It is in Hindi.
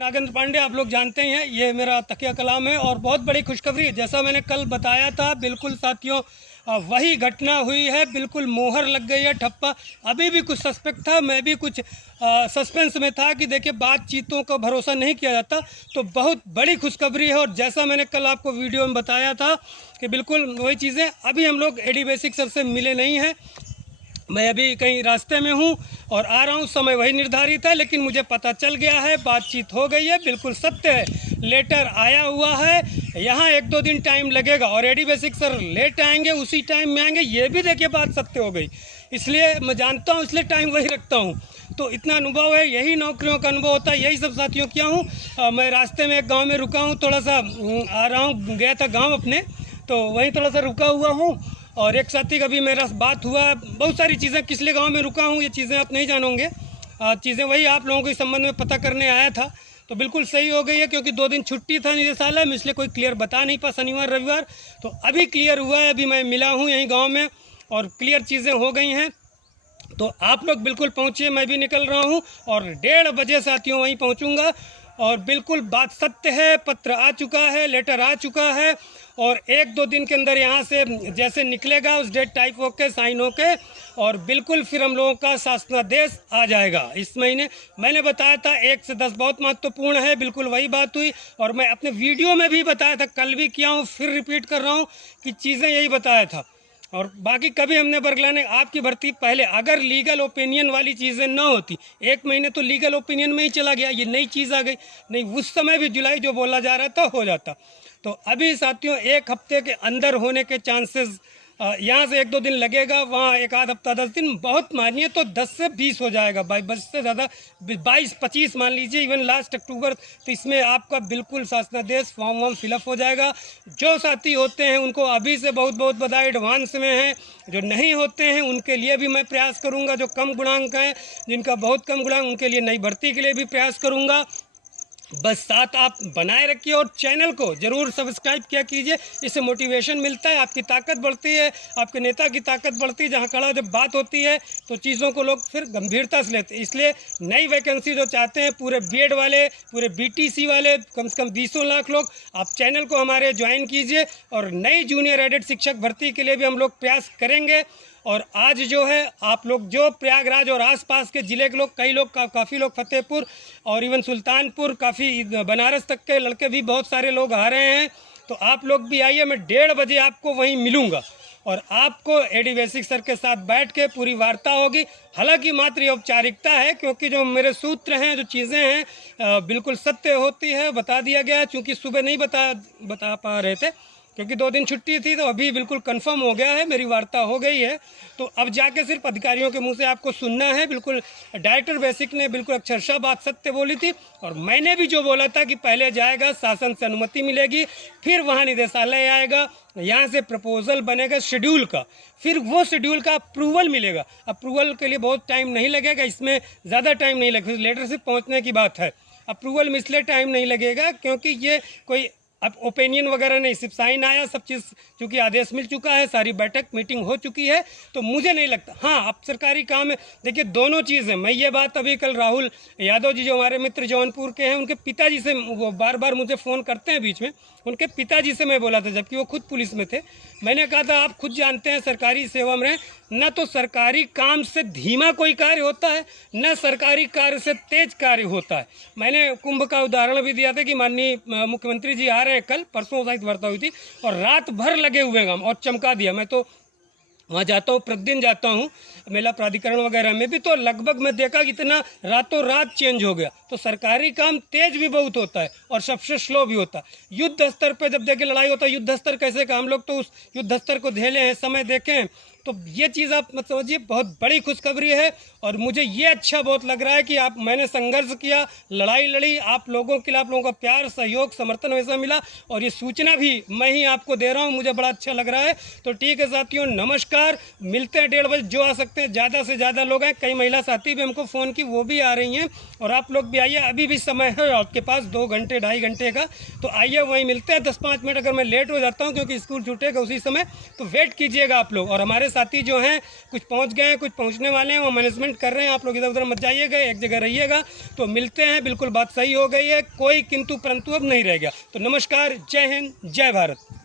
नागेंद्र पांडे, आप लोग जानते ही हैं, ये मेरा तकिया कलाम है और बहुत बड़ी खुशखबरी, जैसा मैंने कल बताया था, बिल्कुल साथियों वही घटना हुई है। बिल्कुल मोहर लग गई है, ठप्पा। अभी भी कुछ सस्पेक्ट था, मैं भी कुछ सस्पेंस में था कि देखिए बातचीतों का भरोसा नहीं किया जाता। तो बहुत बड़ी खुशखबरी है और जैसा मैंने कल आपको वीडियो में बताया था कि बिल्कुल वही चीज़ें। अभी हम लोग एडी बेसिक सर से मिले नहीं हैं, मैं अभी कहीं रास्ते में हूँ और आ रहा हूँ। समय वही निर्धारित है, लेकिन मुझे पता चल गया है, बातचीत हो गई है, बिल्कुल सत्य है, लेटर आया हुआ है। यहाँ 1-2 दिन टाइम लगेगा और एडी बेसिक सर लेट आएंगे, उसी टाइम में आएंगे, ये भी देखिए बात सत्य हो गई। इसलिए मैं जानता हूँ, इसलिए टाइम वही रखता हूँ। तो इतना अनुभव है, यही नौकरियों का अनुभव होता है, यही सब साथियों किया हूँ। मैं रास्ते में एक गाँव में रुका हूँ, थोड़ा सा आ रहा हूँ, गया था गाँव अपने, तो वहीं थोड़ा सा रुका हुआ हूँ। और एक साथी का भी मेरा बात हुआ, बहुत सारी चीज़ें, किस लिए गाँव में रुका हूँ ये चीज़ें आप नहीं जानोगे। चीज़ें वही आप लोगों के संबंध में पता करने आया था, तो बिल्कुल सही हो गई है, क्योंकि 2 दिन छुट्टी था निदेशालय में, इसलिए कोई क्लियर बता नहीं पा, शनिवार रविवार। तो अभी क्लियर हुआ है, अभी मैं मिला हूँ यहीं गाँव में और क्लियर चीज़ें हो गई हैं। तो आप लोग बिल्कुल पहुँचिए, मैं भी निकल रहा हूँ और 1:30 बजे साथियों वहीं पहुँचूँगा। और बिल्कुल बात सत्य है, पत्र आ चुका है, लेटर आ चुका है और 1-2 दिन के अंदर यहाँ से जैसे निकलेगा उस डेट टाइप होके साइन होके, और बिल्कुल फिर हम लोगों का शासनादेश आ जाएगा इस महीने। मैंने बताया था 1 से 10 बहुत महत्वपूर्ण है, बिल्कुल वही बात हुई। और मैं अपने वीडियो में भी बताया था, कल भी किया हूँ, फिर रिपीट कर रहा हूँ कि चीज़ें यही बताया था। और बाकी कभी हमने बरगलाने आपकी भर्ती पहले अगर लीगल ओपिनियन वाली चीज़ें न होती, 1 महीने तो लीगल ओपिनियन में ही चला गया, ये नई चीज़ आ गई, नहीं उस समय भी जुलाई जो बोला जा रहा था हो जाता। तो अभी साथियों 1 हफ्ते के अंदर होने के चांसेस, यहाँ से 1-2 दिन लगेगा, वहाँ 1 आध हफ्ता 10 दिन, बहुत मानिए तो 10 से 20 हो जाएगा, 22 से ज़्यादा 22-25 मान लीजिए, इवन लास्ट अक्टूबर। तो इसमें आपका बिल्कुल शासनादेश फॉर्म वॉर्म फिलअप हो जाएगा। जो साथी होते हैं उनको अभी से बहुत बहुत बधाई एडवांस में है, जो नहीं होते हैं उनके लिए भी मैं प्रयास करूँगा, जो कम गुणांक हैं, जिनका बहुत कम गुणांक, उनके लिए नई भर्ती के लिए भी प्रयास करूँगा। बस साथ आप बनाए रखिए और चैनल को ज़रूर सब्सक्राइब किया कीजिए, इससे मोटिवेशन मिलता है, आपकी ताकत बढ़ती है, आपके नेता की ताकत बढ़ती है। जहाँ खड़ा जब बात होती है तो चीज़ों को लोग फिर गंभीरता से लेते हैं। इसलिए नई वैकेंसी जो चाहते हैं, पूरे बीएड वाले, पूरे बीटीसी वाले, कम से कम 20 लाख लोग, आप चैनल को हमारे ज्वाइन कीजिए। और नई जूनियर एडेड शिक्षक भर्ती के लिए भी हम लोग प्रयास करेंगे। और आज जो है आप लोग जो प्रयागराज और आसपास के ज़िले के लोग, कई लोग काफ़ी लोग फतेहपुर और इवन सुल्तानपुर, काफ़ी बनारस तक के लड़के भी बहुत सारे लोग आ रहे हैं, तो आप लोग भी आइए। मैं 1:30 बजे आपको वहीं मिलूँगा और आपको एडी बेसिक सर के साथ बैठ के पूरी वार्ता होगी। हालांकि मात्र औपचारिकता है, क्योंकि जो मेरे सूत्र हैं, जो चीज़ें हैं बिल्कुल सत्य होती है, बता दिया गया। चूँकि सुबह नहीं बता पा रहे थे क्योंकि 2 दिन छुट्टी थी, तो अभी बिल्कुल कंफर्म हो गया है, मेरी वार्ता हो गई है। तो अब जाके सिर्फ अधिकारियों के मुंह से आपको सुनना है। बिल्कुल डायरेक्टर बेसिक ने बिल्कुल अक्षरशः बात सत्य बोली थी, और मैंने भी जो बोला था कि पहले जाएगा, शासन से अनुमति मिलेगी, फिर वहाँ निदेशालय आएगा, यहाँ से प्रपोजल बनेगा शेड्यूल का, फिर वो शेड्यूल का अप्रूवल मिलेगा। अप्रूवल के लिए बहुत टाइम नहीं लगेगा, इसमें ज़्यादा टाइम नहीं लगेगा, लेटर से पहुँचने की बात है। अप्रूवल में इसलिए टाइम नहीं लगेगा क्योंकि ये कोई अब ओपिनियन वगैरह नहीं, सिर्फ साइन आया, सब चीज़ क्योंकि आदेश मिल चुका है, सारी बैठक मीटिंग हो चुकी है, तो मुझे नहीं लगता। हाँ, अब सरकारी काम है, देखिए दोनों चीज़ है। मैं ये बात अभी कल राहुल यादव जी, जो हमारे मित्र जौनपुर के हैं, उनके पिताजी से, वो बार बार मुझे फ़ोन करते हैं बीच में, उनके पिताजी से मैं बोला था, जबकि वो खुद पुलिस में थे। मैंने कहा था आप खुद जानते हैं सरकारी सेवा में न तो सरकारी काम से धीमा कोई कार्य होता है, न सरकारी कार्य से तेज कार्य होता है। मैंने कुंभ का उदाहरण भी दिया था कि माननीय मुख्यमंत्री जी आ रहे हैं, कल परसों शायद वार्ता हुई थी, और रात भर लगे हुए हैं और चमका दिया। मैं तो वहाँ जाता हूँ, प्रतिदिन जाता हूँ मेला प्राधिकरण वगैरह में भी, तो लगभग मैं देखा कि इतना रातों रात चेंज हो गया। तो सरकारी काम तेज भी बहुत होता है और सबसे स्लो भी होता है। युद्ध स्तर पे जब देखे लड़ाई होता है, युद्ध स्तर कैसे का, हम लोग तो उस युद्ध स्तर को झेले हैं, समय देखें। तो ये चीज़ आप मत समझिए, बहुत बड़ी खुशखबरी है। और मुझे ये अच्छा बहुत लग रहा है कि मैंने संघर्ष किया, लड़ाई लड़ी, आप लोगों के लिए, आप लोगों का प्यार, सहयोग, समर्थन वैसा मिला, और ये सूचना भी मैं ही आपको दे रहा हूँ, मुझे बड़ा अच्छा लग रहा है। तो ठीक है साथियों, नमस्कार, मिलते हैं 1:30 बजे, जो आ सकते हैं, ज़्यादा से ज़्यादा लोग हैं। कई महिला साथी भी हमको फ़ोन की, वो भी आ रही हैं, और आप लोग भी आइए, अभी भी समय है आपके पास 2 घंटे 2.5 घंटे का, तो आइए वहीं मिलते हैं। 10-5 मिनट अगर मैं लेट हो जाता हूँ क्योंकि स्कूल छूटेगा उसी समय, तो वेट कीजिएगा आप लोग। और हमारे साथी जो हैं, कुछ पहुँच गए हैं, कुछ पहुँचने वाले हैं, वो मैनेजमेंट कमेंट कर रहे हैं, आप लोग इधर उधर मत जाइएगा, एक जगह रहिएगा। तो मिलते हैं, बिल्कुल बात सही हो गई है, कोई किंतु परंतु अब नहीं रह गया। तो नमस्कार, जय हिंद, जय भारत।